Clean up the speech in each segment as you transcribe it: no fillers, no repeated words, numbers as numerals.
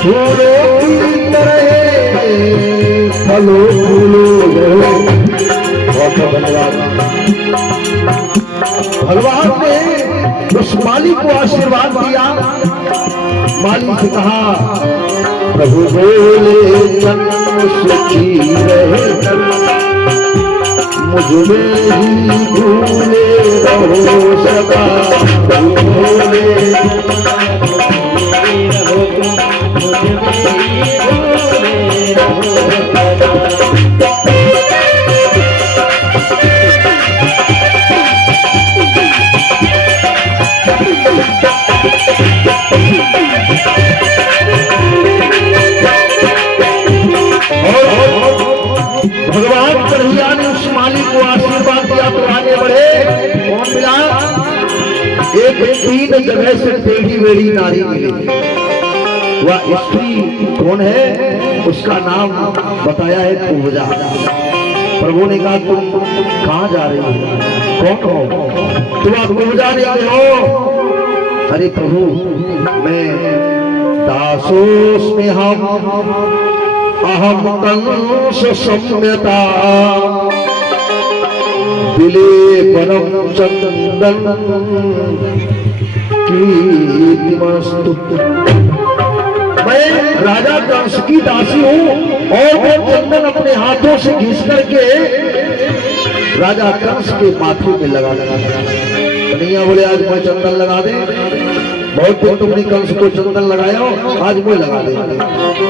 फूलों की तरह फलो फूलो। बहुत धन्यवाद। भगवान ने उस माली को आशीर्वाद दिया। माली से कहा, प्रभु बोले जन्म सुखी रहे, मुझे ही भूले रहो सदा। प्रभु बोले भगवान कन्हैया ने उस माली को आशीर्वाद दिया तो आगे बढ़े। कौन मिला? एक 3 जगह से टेढ़ी मेढ़ी नारी मिली। वह स्त्री कौन है? उसका नाम बताया है कुब्जा। प्रभु ने कहा, तुम कहाँ जा रही हो? कौन हो? तुम कुब्जा नहीं आए हो? अरे प्रभु, मैं दासों में अहम कंस सम्यता विलेपनम चंदन कीर्तिमस्तु। मैं राजा कंस की दासी हूँ और वो चंदन अपने हाथों से घिस करके राजा कंस के माथे में लगा। कन्हैया बोले, आज मैं चंदन लगा दे। बहुत दिन तुमने कंस को चंदन लगाया, आज मैं लगा दे।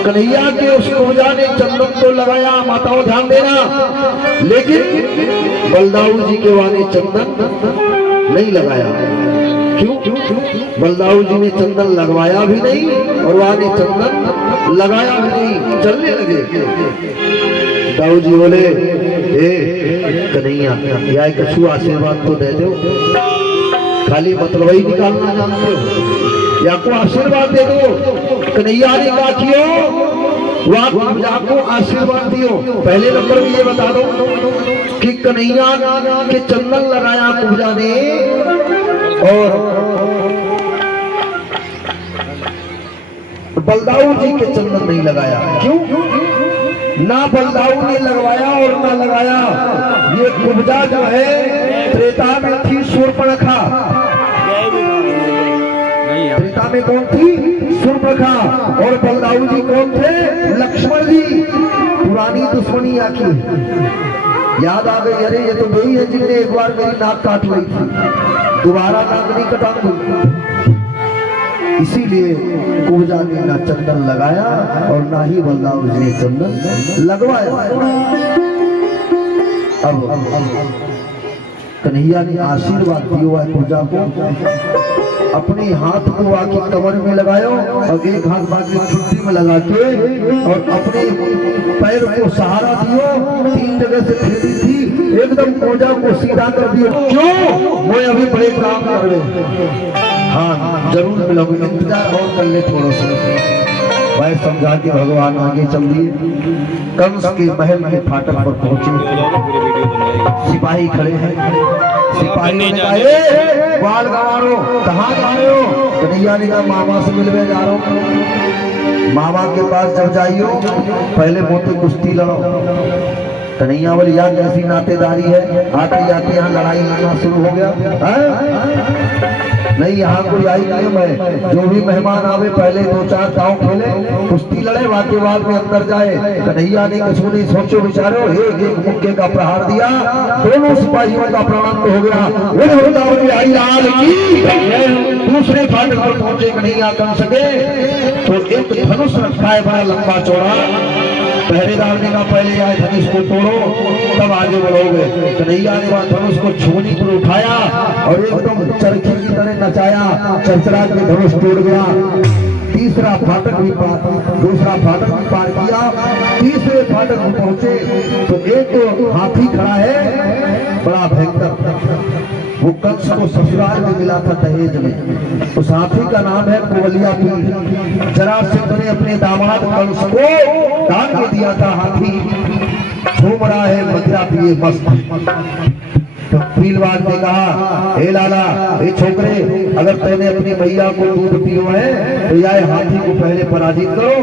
कन्हैया के उस कुब्जा ने चंदन तो लगाया, माताओं ध्यान देना, लेकिन बलदाऊ जी के वाने चंदन नहीं लगाया। क्यों? बलदाऊ जी ने चंदन लगवाया भी नहीं और वाने चंदन लगाया भी नहीं, चलने लगे। दाऊ जी बोले, ए कन्हैया, या कछु आशीर्वाद तो दे दो, खाली मतलब ही निकालना जानते हो, या को आशीर्वाद दे दो। कन्हैया ने क्या किया? वह कुब्जा को आशीर्वाद दियो। पहले नंबर में ये बता दो कि कन्हैया के चंदन लगाया कुब्जा ने और बलदाऊ जी के चंदन नहीं लगाया। क्यों? ना बलदाऊ ने लगवाया और ना लगाया। ये कुब्जा जो है त्रेता में थी शूर्पणखा। त्रेता में कौन थी? शूर्पणखा। और बलदाऊ जी कौन थे? लक्ष्मण जी। पुरानी दुश्मनी आखी याद आ गई। अरे ये तो वही है जिनने एक बार मेरी नाक काट ली थी, दोबारा नाक नहीं कटाऊंगी। इसीलिए कुब्जा ने ना चंदन लगाया और ना ही बलदाऊ जी ने चंदन लगवाया। अब कन्हैया ने आशीर्वाद दिया है कुब्जा को। अपने हाथ को आके कमर में लगायो और एक हाथ बाकी छुट्टी में लगा के और अपने पैर को सहारा दियो। 3 जगह से फेरी थी, एकदम कुब्जा को सीधा कर दियो। क्यों? मैं अभी बड़े काम कर रहे। हाँ जरूर मिलोगे, इंतजार और कर ले थोड़ा सा। भाई समझा के भगवान आगे चल दिए। कंस के महल के फाटक पर पहुंचे। सिपाही खड़े हैं। सिपाही ने कहा, बाल गंवारो कहाँ जा रहे हो? कन्हैया ने कहा, मामा से मिलने जा रहा हूँ। मामा के पास जब जाइयो पहले मोटे कुश्ती लड़ो। कन्हैया बोले, यार कैसी नातेदारी है, आते जाते यहाँ लड़ाई लड़ना शुरू हो गया है? नहीं, यहाँ कोई आई नहीं। मैं जो भी मेहमान आवे पहले 2-4 दांव खेले, कुश्ती लड़े, वाके बाद में अंदर जाए। कन्हैया ने कछु नहीं सोचो विचारो, एक मुक्के का प्रहार दिया, दोनों सिपाहियों का प्राणांत हो गया। दूसरे फाटक पर पहुंचे कन्हैया कंस के, तो एक धनुष रखा है बड़ा लंबा चौड़ा। पहरेदार ने कहा, पहले आए धनुष को तोड़ो तब आगे बढ़ोगे। कन्हैया ने वह धनुष को छूनी पर उठाया और एकदम चरखी की तरह नचाया। चरचरा के धनुष टूट गया। तीसरा फाटक भी पार, दूसरा फाटक भी पार किया। तीसरे फाटक में पहुंचे तो एक तो हाथी खड़ा है बड़ा भयंकर। वो कंस को ससुराल में मिला था दहेज में। उस हाथी का नाम है कुवलिया पीर। जरासंध ने अपने दामाद कंस को दान में दिया था। हाथी घूम रहा है मदिरा पिए मस्त। तो पीलवान ने कहा, हे लाला, हे छोकरे, अगर तूने अपनी मैया को दूध पियो है तो यह हाथी को पहले पराजित करो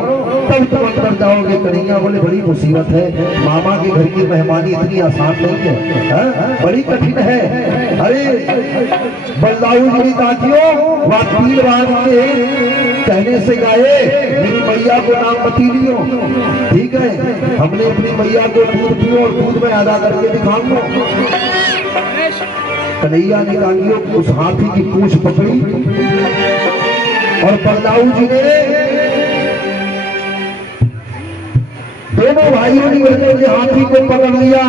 तब तुम अंदर जाओगे। कन्हैया बोले बड़ी मुसीबत है, मामा के घर की मेहमानी इतनी आसान नहीं है, बड़ी कठिन है। अरे बलदाऊ जी दादियों वह 3 बार के कहने से गाये मेरी मैया को नाम बती लियो, ठीक है, हमने अपनी मैया को दूध पियो और दूध में अदा करके दिखाऊंगा। कन्हैया ने कांगियों उस हाथी की पूंछ पकड़ी और बलदाऊ जी ने दोनों भाइयों ने मिलकर हाथी को पकड़ लिया।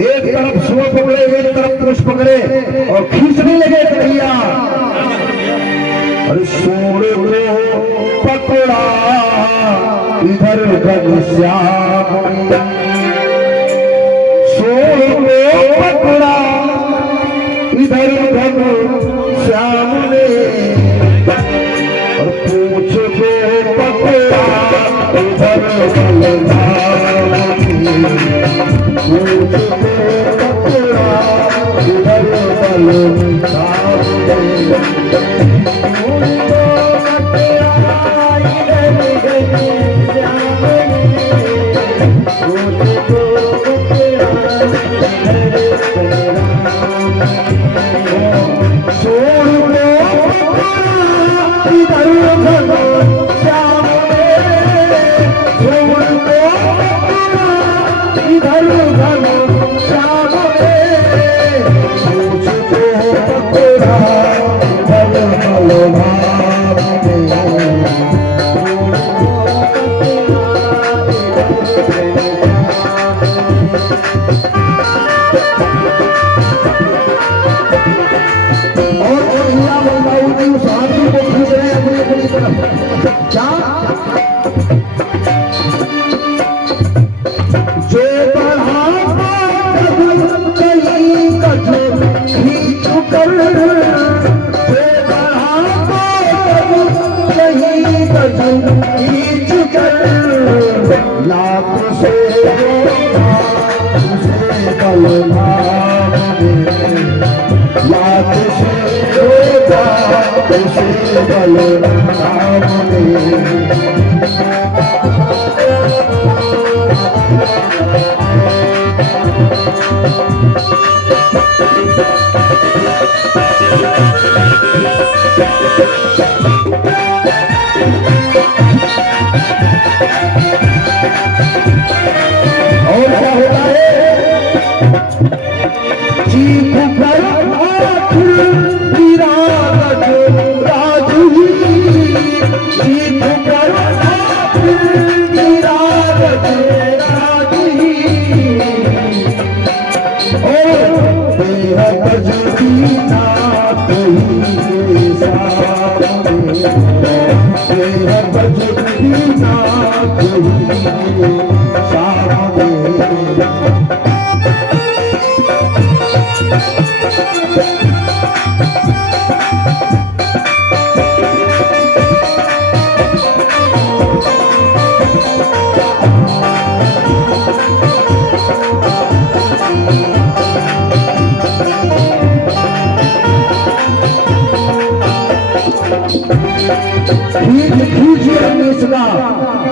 एक तरफ सुअर पकड़े, एक तरफ पुरुष पकड़े और खींचने लगे कन्हैया। अरे सोरे को पकड़ा इधर घनश्याम, सोरे को पकड़ा इधर घनश्याम ने और पूछ को पकड़ा इधर बलराम ने, पूछ को पकड़ा इधर बलराम ने।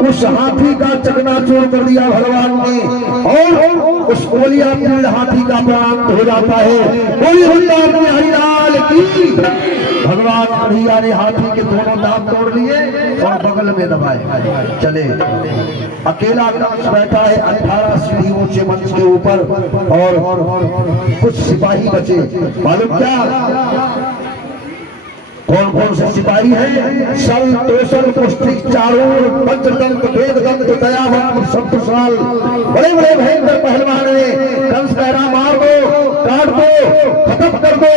उस हाथी का चकनाचूर कर दिया भगवान ने और उस कोलिया पीड़ हाथी का प्राण हो जाता है। कोई हरिलाल की। भगवान कन्हैया ने हाथी के दोनों दांत तोड़ लिए और बगल में दबाए चले। अकेला कंस बैठा है 18 सीढ़ियों से मंच के ऊपर और कुछ सिपाही बचे। मालूम क्या कौन कौन से सिपाही हैं? सल तोषण पुष्टिक चारूर वज्रदंत वेददंत दयावान शब्दशाल बड़े बड़े भयंकर पहलवान हैं। कंस कह रहा मार दो, काट दो, खत्म कर दो।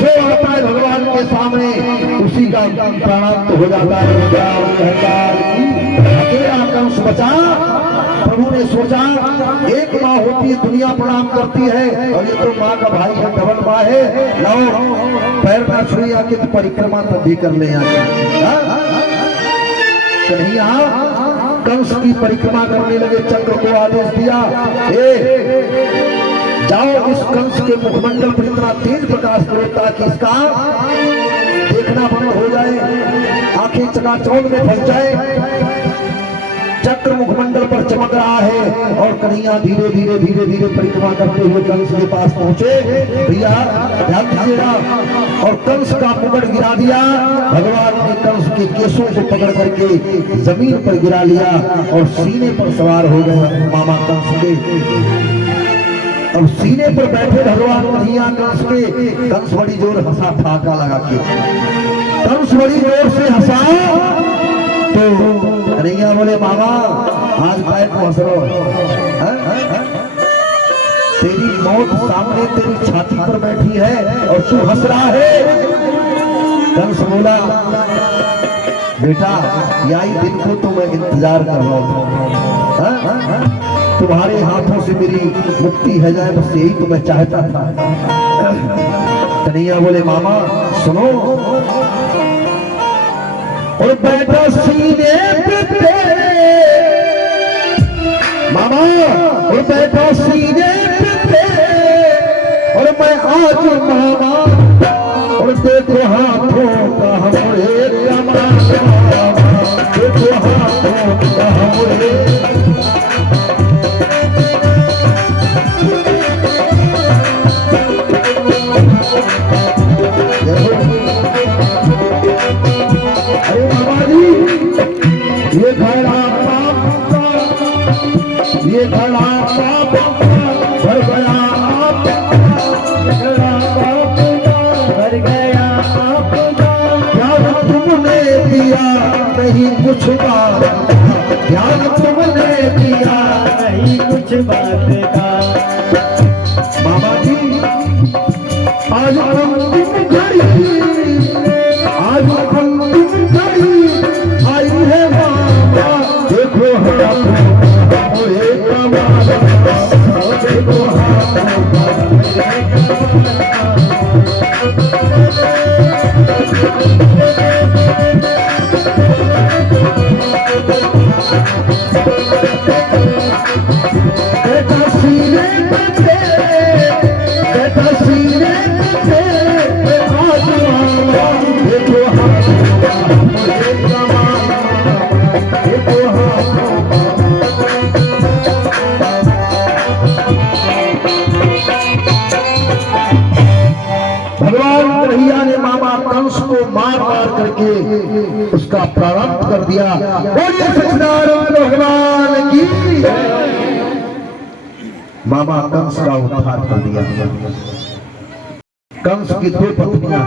जो आता है भगवान के सामने उसी का प्राणांत हो जाता है। अकेला कंस बचा। प्रभु ने सोचा एक माँ होती है दुनिया प्रणाम करती है और ये तो माँ का भाई है, डबल माँ है। लाओ पैर ना छुई आके तो परिक्रमा तब भी कर ले। कन्हैया कंस की परिक्रमा करने लगे। चक्र को आदेश दिया जाओ इस कंस के मुखमंडल पर इतना तेज प्रकाश करो ताकि इसका देखना बंद हो जाए। आंखें चकाचौंध में फंस जाए। चक्र मुखमंडल पर चमक रहा है और कन्हैया धीरे धीरे धीरे धीरे परिक्रमा करते हुए कंस के पास पहुंचे। भैया ध्यान दीजिएगा, और कंस का मुकुट गिरा दिया। भगवान ने कंस के केसों को पकड़ करके जमीन पर गिरा लिया और सीने पर सवार हो गए मामा कंस के। अब सीने पर बैठे भगवान कन्हैया कंस के। कंस बड़ी जोर हंसा, फाका लगा के कंस बड़ी जोर से हंसा तो कन्हैया बोले मामा आज काय को हंस रहो है? तेरी मौत सामने तेरी छाती पर बैठी है और तू हंस रहा है। कंस बोला बेटा यही दिन को तो मैं इंतजार कर रहा था, तुम्हारे हाथों से मेरी मुक्ति है जाए, बस यही तो मैं चाहता था। कन्हैया बोले मामा सुनो, और बैठा सीने पे तेरे मामा, और बैठा सीने पे तेरे, और मैं आज मामा, और देखो हाथों का हमरे तमाशा, देखो हाथों का हमरे। ये घड़ा पाप का, ये घड़ा पाप का भर गया आपका, घड़ा पाप का भर गया आपका। ध्यान तुमने दिया नहीं कुछ बात का, ध्यान तुमने दिया नहीं कुछ बात का। मामा जी आज अंतिम घड़ी, आज अंतिम घड़ी आई है मामा, देखो हाथों का मोहे कमाल, देखो हाथों का मोहे बेटा सीने पे तेरे, बेटा सीने पे तेरे, आज मामा देखो हाथों का मोहे कमाल, देखो हाथों का। भगवान कन्हैया ने मामा कंस को मार मार करके उसका प्रारंभ कर दिया। बोलिए सच्चिदानंद भगवान की। मामा कंस का उद्धार कर दिया। कंस की दो पत्नियां